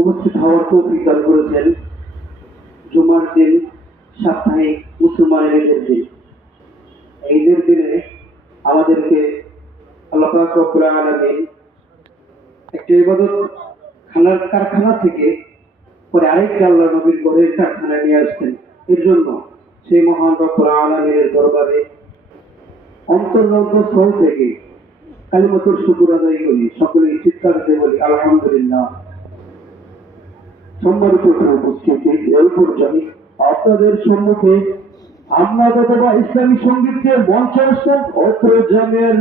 উপস্থিত হওয়ার তৌফিক দান করেছেন। জুমার দিন সাপ্তাহিক মুসলমানের ঈদের দিন। ঈদের দিনে আমাদেরকে আল্লাহ পাক রব্বুল আলামিন একটি ইবাদত খানার কারখানা থেকে পরে আরেকটি আল্লাহ নবীর ঘরের কারখানায় নিয়ে আসতেন। এর জন্য সেই মহান রব্বুল আলামিনের দরবারে অন্তর্স্থল থেকে কালিমাতুর শুকর আদায় করি, সকলেই চিৎকার দিয়ে বলি আলহামদুলিল্লাহ। সম্মানিত উপস্থিতি, এই পর্যায়ে আপনাদের সম্মুখে আমরা অথবা ইসলামী সঙ্গীতের মঞ্চে আসছেন অত্র জামিয়ার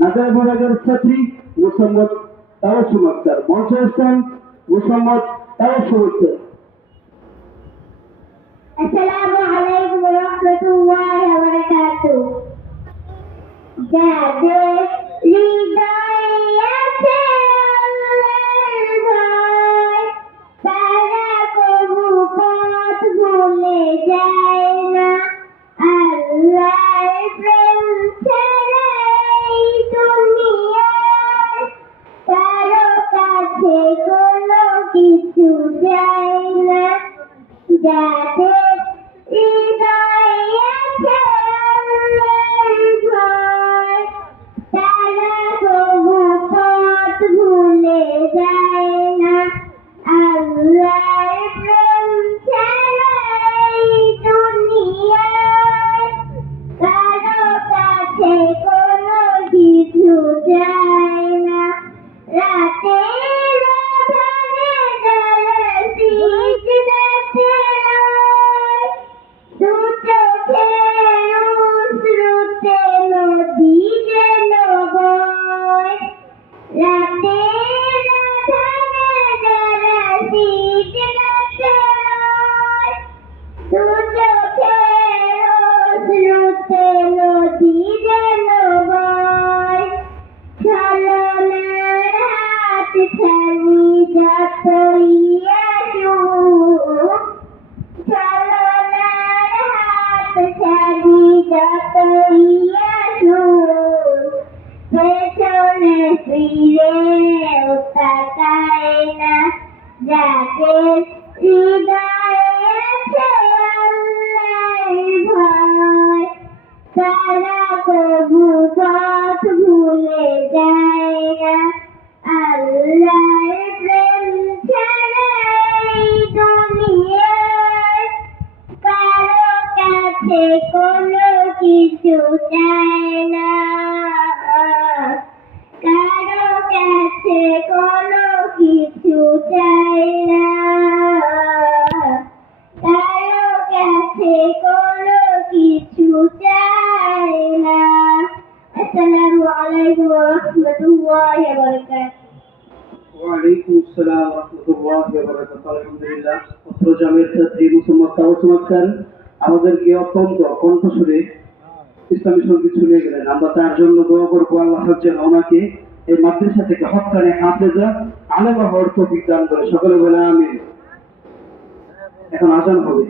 নাজার বিভাগের ছাত্রী মোসাম্মদ তাওয়াসুম আক্তার। মঞ্চে আসছেন মোসাম্মদ তাওয়াসুম আক্তার। আসসালামু আলাইকুম ওয়া রাহমাতুল্লাহি ওয়া বারাকাতুহু। যাদের হৃদয়ে আছে আল্লাহর ভয়, তারা কবু পথ ভুলে যায় না। আল্লাহর প্রেম ছাড়া এই দুনিয়ায় কারো কাছে কোনো কিছু যায় না। যাদের হৃদয়ে আছে আল্লাহর ভয়, তারা কবু পথ ভুলে যায় না। আল্লাহর প্রেম ছাড়া এই দুনিয়ায় কারো কাছে কোনো কিছু যায় না। রাতের আঁধারে যারা সিজদাতে রয়, দু চোখের অশ্রুতে নদী যেন বয়। রাতের আঁধারে যারা সিজদাতে রয়, দু চোখের অশ্রুতে নদী যেন বয়। ছলনার হাত ছানি যতই আসুক, ছলনার হাত ছানি যতই আসুক, পেছনে ফিরেও তাকায় না। যাদের হৃদয়ে আছে আল্লাহর ভয়, তারা কবু পথ ভুলে যায় না। আল্লাহর প্রেম ছাড়া এই দুনিয়ায় কারো কাছে কোনো কিছু চায় না। কারো কাছে কোনো কিছু চায় না। কারো কাছে কোনো কিছু চায় না। আসসালামু আলাইকুম ওয়া রাহমাতুল্লাহি ওয়া বারাকাতুহু। ওয়ালাইকুম আসসালাম ওয়া রাহমাতুল্লাহি ওয়া বারাকাতুহু। আলহামদুলিল্লাহ। অত্র জামিয়ার ছাত্রী মোসাম্মদ তাওয়াসুম আক্তার আমাদেরকে অত্যন্ত কণ্ঠস্বরে ইসলামী সঙ্গীত শুনিয়ে গেলেন। আমরা তার জন্য দোয়া করবো, আল্লাহ যেন ওনাকে এই মাদ্রাসা থেকে হক্কানে হাফেজা আলেমা হওয়ার তৌফিক দান করে। সকলে বলে আমিন। এখন আজান হবে।